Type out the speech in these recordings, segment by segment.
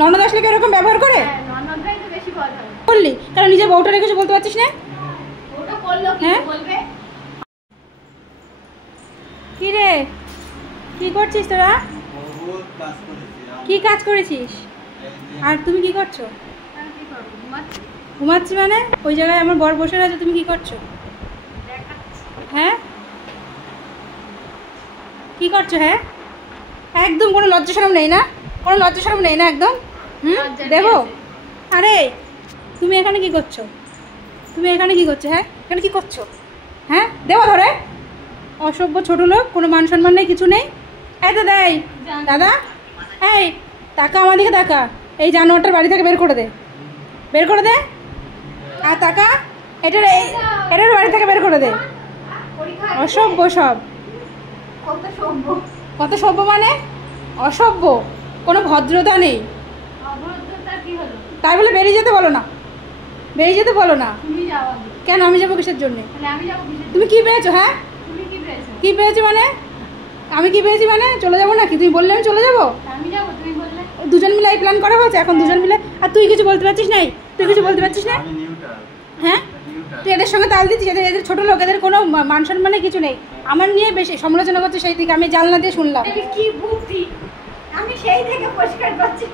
ননদ আসলে কি এরকম ব্যবহার করে? ননদরাই তো বেশি কথা বললি কারণ নিজে বউটারে কিছু বলতে পারছিস না। ওটা করলো কি বলবে? কি রে, কি করছিস তোরা? কি কাজ করেছিস? আর তুমি কি করছো? ঘুমাচ্ছি মানে? ওই জায়গায় আমার বর বসে আছে, তুমি কি করছো? হ্যাঁ কি করছো? হ্যাঁ একদম কোনো লজ্জা শরম নেই না? কোনো লজ্জা শরম নেই না একদম? দেবো? আরে তুমি এখানে কি করছো? তুমি এখানে কি করছো? হ্যাঁ এখানে কি করছো? হ্যাঁ দেবো ধরে? অসভ্য ছোট লোক, কোনো মান সম্মান নেই, কিছু নেই। এই তো দেয় দাদা, এই টাকা আমার দিকে টাকা, এই জানোয়ারটার বাড়ি থেকে বের করে দে, বের করে দে। আর টাকা এটার বাড়ি থেকে বের করে দে। অসভ্য সব। কত সভ্য মানে? অসভ্য, কোনো ভদ্রতা নেই। তাই বলে বেরিয়ে যেতে বলো না, বেরিয়ে যেতে বলো না। কেন আমি যাবো কিসের জন্যে? তুমি কি পেয়েছো? হ্যাঁ কি পেয়েছো মানে? আমি কি পেয়েছি মানে? চলে যাবো নাকি? তুমি বললে আমি চলে যাবো? দুজন মিলে এই প্ল্যান করা হয়েছে এখন, দুজন মিলে। আর তুই কিছু বলতে পারছিস নাই? তুই কিছু বলতে পারছিস না? হ্যাঁ তুই এদের সঙ্গে তাল দিচ্ছিস, এদের ছোট লোক, এদের কোনো মান সম্মানে কিছু নেই। আমার নিয়ে বেশি সমালোচনা করছে সেই থেকে আমি জানলা দিয়ে শুনলাম। কি বুদ্ধি, আমি সেই থেকে পরিষ্কার করছি।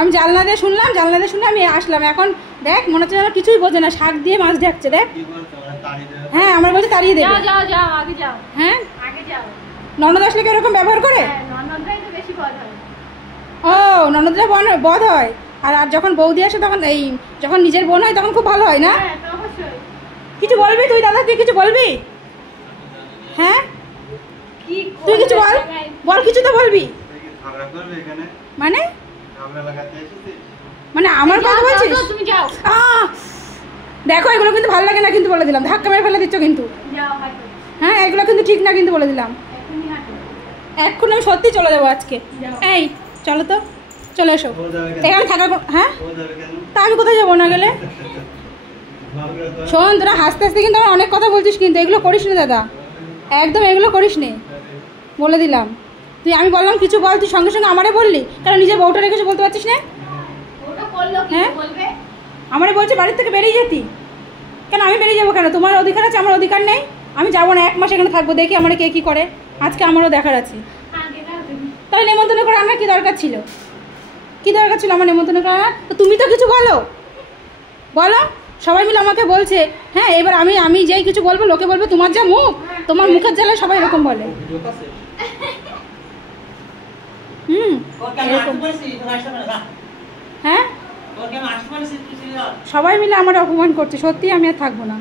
আমি জানলা দিয়ে শুনলাম, জানলা দিয়ে শুনে আমি আসলাম। এখন দেখ মনে হচ্ছে যেন কিছুই বোঝে না, শাক দিয়ে মাছ ঢাকছে। দেখ হ্যাঁ আমার বলছে তাড়িয়ে দেবে। যাও যাও আগে যাও। হ্যাঁ আগে যাও। ননদ আসলে কি এরকম ব্যবহার করে? ননদরাই তো বেশি কথা। ও ননদরা বধ হয়। আর যখন বৌদি আসে তখন, এই যখন নিজের বোন হয় তখন খুব ভালো হয় না? কিছু বলবি তুই দাদা? তুই কিছু বলবি? হ্যাঁ তুই কিছু বল, বল কিছু তো বলবি। মানে মানে আমার কথা বলছিস? তুমি যাও। দেখো এগুলো কিন্তু ভালো লাগে না কিন্তু, বলে দিলাম। ধাক্কা মেরে ফেলে দিচ্ছ কিন্তু। হ্যাঁ এগুলো কিন্তু ঠিক না কিন্তু, বলে দিলাম। এখন আমি সত্যি চলে যাবো আজকে। এই চলো তো, চলে এসো। এখানে থাকার হ্যাঁ তা আমি কোথায় যাবো না গেলে? শোন তোরা হাসতে হাসতে কিন্তু আমার অনেক কথা বলছিস, কিন্তু এগুলো করিস না দাদা, একদম এগুলো করিস নে, বলে দিলাম। তুই আমি বললাম কিছু বল, তুই সঙ্গে সঙ্গে আমারে বললি কারণ নিজের বউটা রেখেছে, বলতে পারছিস না? হ্যাঁ আমারে বলছে বাড়ির থেকে বেরিয়ে যেতি। কেন আমি বেরিয়ে যাবো কেন? তোমার অধিকার আছে, আমার অধিকার নেই? আমি যাবো না, 1 মাস এখানে থাকবো, দেখি আমার কে কি করে। আজকে আমারও দেখার আছে। তাহলে নেমন্তন্ন করে আমার কি দরকার ছিল? কি দরকার ছিল আমার নেমন্তন্ন করা? তো তুমি তো কিছু বলো, বলো। সবাই মিলে আমাকে বলছে, হ্যাঁ এবার আমি যেই কিছু বলবো লোকে বলবে তোমার যা মুখ, তোমার মুখের জ্বালায় সবাই এরকম বলে। এরকম। হ্যাঁ সবাই মিলে আমার অপমান করছে, সত্যি আমি আর থাকবো না।